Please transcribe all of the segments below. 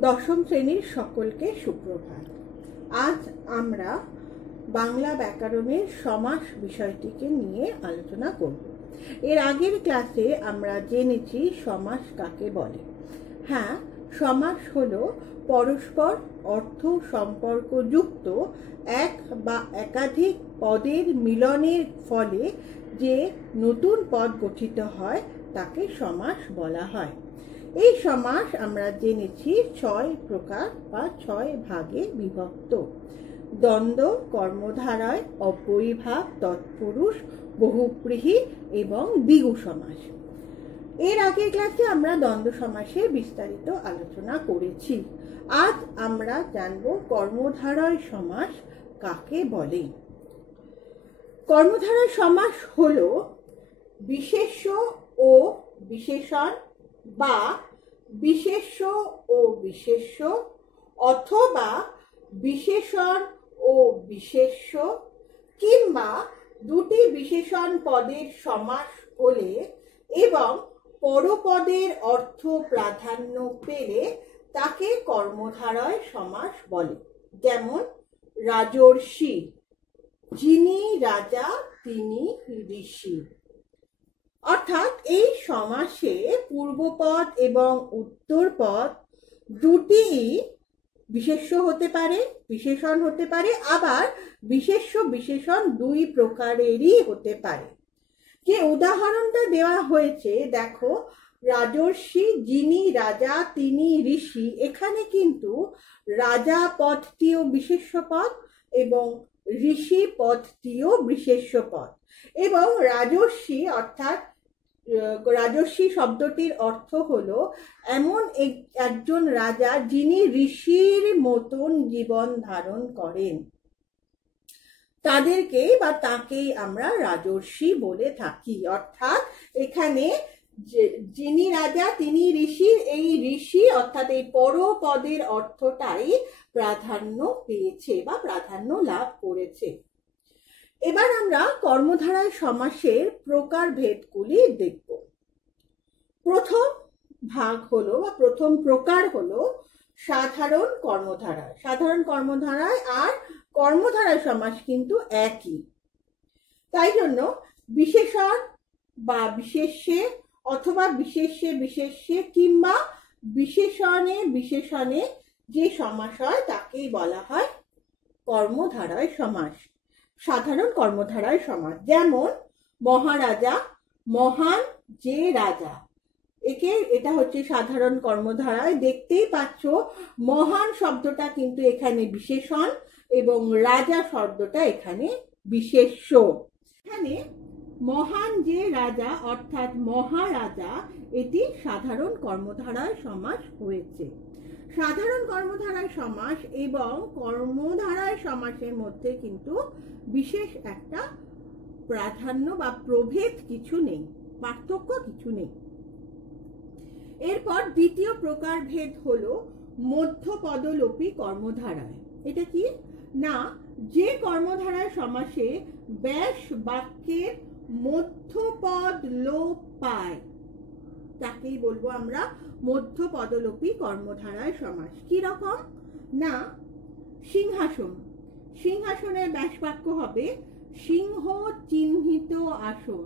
দশম শ্রেণীর সকলকে সুপ্রভাত। আজ আমরা বাংলা ব্যাকরণের সমাস বিষয়টিকে নিয়ে আলোচনা করব। এর আগের ক্লাসে আমরা জেনেছি সমাস কাকে বলে। হ্যাঁ, সমাস হলো পরস্পর অর্থ সম্পর্কযুক্ত এক বা একাধিক পদের মিলনের ফলে যে নতুন পদ গঠিত হয় তাকে সমাস বলা হয়। এই সমাস আমরা জেনেছি 6 প্রকার বা 6 ভাগে বিভক্ত। দ্বন্দ্ব, কর্মধারয়, অব্যয়ীভাব, তৎপুরুষ, বহুব্রীহি এবং দ্বিগু সমাস। এর আগের ক্লাসে আমরা দ্বন্দ্ব সমাসের বিস্তারিত আলোচনা করেছি। আজ আমরা জানব কর্মধারয় সমাস কাকে বলে। কর্মধারয় সমাস হলো বিশেষ্য ও বিশেষণ বা বিশেষ্য ও বিশেষ্য অথবা বিশেষণ ও বিশেষ্য কিংবা দুটি বিশেষণ পদের সমাস হলে এবং পরপদের অর্থ প্রাধান্য পেলে তাকে কর্মধারয় সমাস বলে। যেমন রাজর্ষি, যিনি রাজা তিনি ঋষি। অর্থাৎ এই সমাসে পূর্বপদ এবং উত্তরপদ দুটি বিশেষ্য হতে পারে, বিশেষণ হতে পারে, আবার বিশেষ্য বিশেষণ দুই প্রকারেরই হতে পারে। যে উদাহরণটা দেওয়া হয়েছে দেখো, রাজর্ষি, যিনি রাজা তিনি ঋষি, এখানে কিন্তু রাজা পদটিও বিশেষ্য পদ এবং ঋষি পদটিও বিশেষ্য পদ। এবং রাজর্ষি অর্থাৎ রাজর্ষি শব্দটির অর্থ হলো এমন একজন রাজা যিনি ঋষির মতন জীবন ধারণ করেন, তাদেরকে বা তাকেই আমরা রাজর্ষি বলে থাকি। অর্থাৎ এখানে যিনি রাজা তিনি ঋষি, এই ঋষি অর্থাৎ এই পরপদের অর্থটাই প্রাধান্য পেয়েছে বা প্রাধান্য লাভ করেছে। এবার আমরা কর্মধারয় সমাসের প্রকারভেদগুলি দেখব। প্রথম ভাগ হলো বা প্রথম প্রকার হলো সাধারণ কর্মধারয়। সাধারণ কর্মধারয় আর কর্মধারয় সমাস কিন্তু একই, তাই জন্য বিশেষণ বা বিশেষ্যে অথবা বিশেষ্যে বিশেষ্যে কিংবা বিশেষণে বিশেষণে যে সমাস হয় তাকেই বলা হয় কর্মধারয় সমাস, সাধারণ কর্মধারয় সমাস। যেমন মহারাজা, মহান যে রাজা, এটা হচ্ছে সাধারণ কর্মধারয়। দেখতেই পাচ্ছ মহান শব্দটা কিন্তু এখানে বিশেষণ এবং রাজা শব্দটা এখানে বিশেষ্য। এখানে মহান যে রাজা অর্থাৎ মহারাজা, এটি সাধারণ কর্মধারয় সমাস হয়েছে। সাধারণ কর্মধারয় সমাস এবং কর্মধারয় সমাসের মধ্যে কিন্তু বিশেষ একটা প্রাধান্য বা প্রভেদ কিছু নেই, পার্থক্য কিছু নেই। এরপর দ্বিতীয় প্রকারভেদ হলো মধ্যপদলোপী কর্মধারয়। এটা কি না, যে কর্মধারয় সমাসে ব্যাস বাক্যের মধ্যপদ লোপ পায় তাকেই বলবো আমরা মধ্যপদলোপী কর্মধারয় সমাস। কি রকম না, সিংহাসন, সিংহাসনের ব্যাস বাক্য হবে সিংহ চিহ্নিত আসন।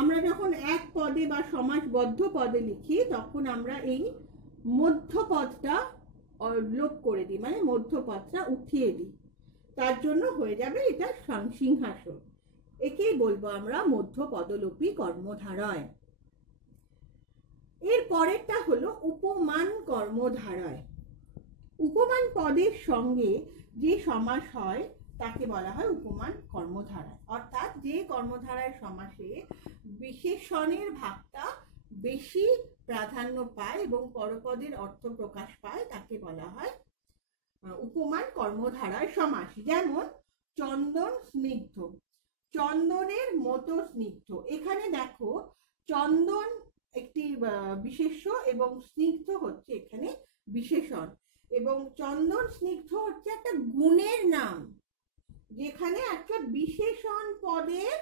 আমরা যখন এক পদে বা সমাসবদ্ধ পদে লিখি তখন আমরা এই মধ্যপদটা লোপ করে দিই, মানে মধ্যপদটা উঠিয়ে দিই, তার জন্য হয়ে যাবে এটা সিংহাসন। একেই বলবো আমরা মধ্যপদলোপী কর্মধারয়। এর পরেরটা হলো উপমান কর্মধারয়। উপমান পদের সঙ্গে যে সমাস হয় তাকে বলা হয় উপমান কর্মধারয়। অর্থাৎ যে কর্মধারয় সমাসে বিশেষণের ভাগটা বেশি প্রাধান্য পায় এবং পরপদের অর্থ প্রকাশ পায় তাকে বলা হয় উপমান কর্মধারয় সমাস। যেমন চন্দন স্নিগ্ধ, চন্দনের মতো স্নিগ্ধ। এখানে দেখো চন্দন একটি বিশেষ্য এবং স্নিগ্ধ হচ্ছে এখানে বিশেষণ, এবং চন্দন স্নিগ্ধ হচ্ছে একটা গুণের নাম, যেখানে একটা বিশেষণ পদের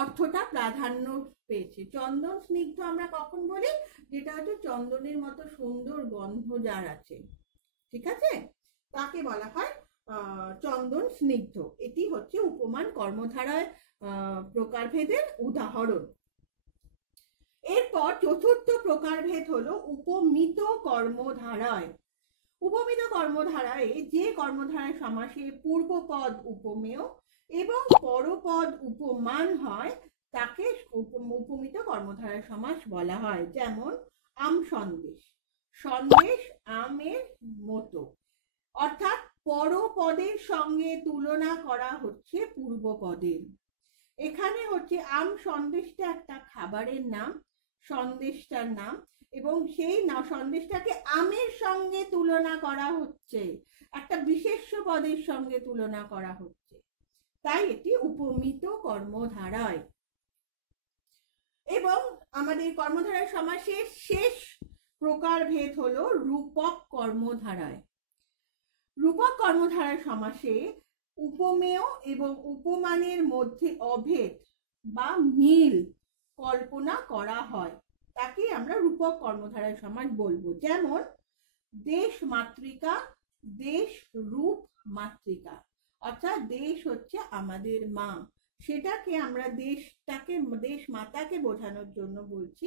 অর্থটা প্রাধান্য পেয়েছে। চন্দন স্নিগ্ধ আমরা কখন বলি? যেটা হচ্ছে চন্দনের মতো সুন্দর গন্ধ যার আছে, ঠিক আছে, তাকে বলা হয় চন্দন স্নিগ্ধ। এটি হচ্ছে উপমান কর্মধারায় প্রকারভেদের উদাহরণ। এরপর চতুর্থ প্রকারভেদ হলো উপমিত কর্মধারায়। উপমিত কর্মধারায় যে কর্মধারায় সমাসে পূর্বপদ উপমেয় এবং পরপদ উপমান হয় তাকে উপমিত কর্মধারায় সমাস বলা হয়। যেমন আম সন্দেশ, সন্দেশ আমের মতো, অর্থাৎ পরপদের সঙ্গে তুলনা করা হচ্ছে পূর্বপদের। এখানে হচ্ছে আম সন্দেশটা একটা খাবারের নাম, সন্দেশটার নাম, এবং সেই সন্দেশটাকে আমের সঙ্গে তুলনা করা হচ্ছে, একটা বিশেষ্য পদের সঙ্গে তুলনা করা হচ্ছে, তাই এটি উপমিত কর্মধারায়। এবং আমাদের কর্মধারায় সমাসের শেষ প্রকারভেদ হলো রূপক কর্মধারায়। রূপক কর্মধারায় সমাসে উপমেয় এবং উপমানের মধ্যে অভেদ বা মিল কল্পনা করা হয়, তাকে আমরা রূপক কর্মধারায় সমাস বলবো। যেমন দেশ মাতৃকা, দেশ রূপ মাতৃকা, অর্থাৎ দেশ হচ্ছে আমাদের মা, সেটাকে আমরা দেশ মাতাকে বোঝানোর জন্য বলছি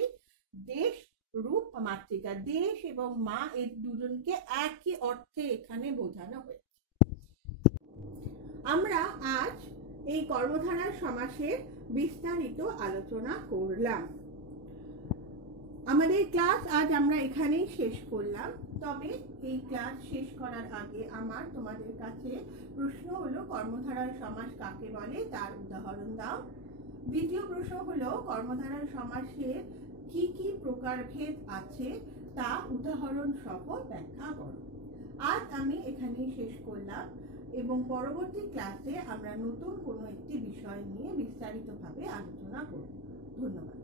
দেশ রূপ মাতৃকা। দেশ এবং মা এই দুজনকে একই অর্থে এখানে বোঝানো হয়েছে। আমরা আজ এই কর্মধারার সমাসের বিস্তারিত আলোচনা করলাম। আমাদের ক্লাস আজ আমরা এখানেই শেষ করলাম। তবে এই ক্লাস শেষ করার আগে আমার তোমাদের কাছে প্রশ্ন হলো, কর্মধারার সমাস কাকে বলে তার উদাহরণ দাও। দ্বিতীয় প্রশ্ন হলো, কর্মধারার সমাসের কি কি প্রকারভেদ আছে তা উদাহরণ সহ ব্যাখ্যা করো। আজ আমি এখানেই শেষ করলাম এবং পরবর্তী ক্লাসে আমরা নতুন কোনো একটি বিষয় নিয়ে বিস্তারিতভাবে আলোচনা করব। ধন্যবাদ।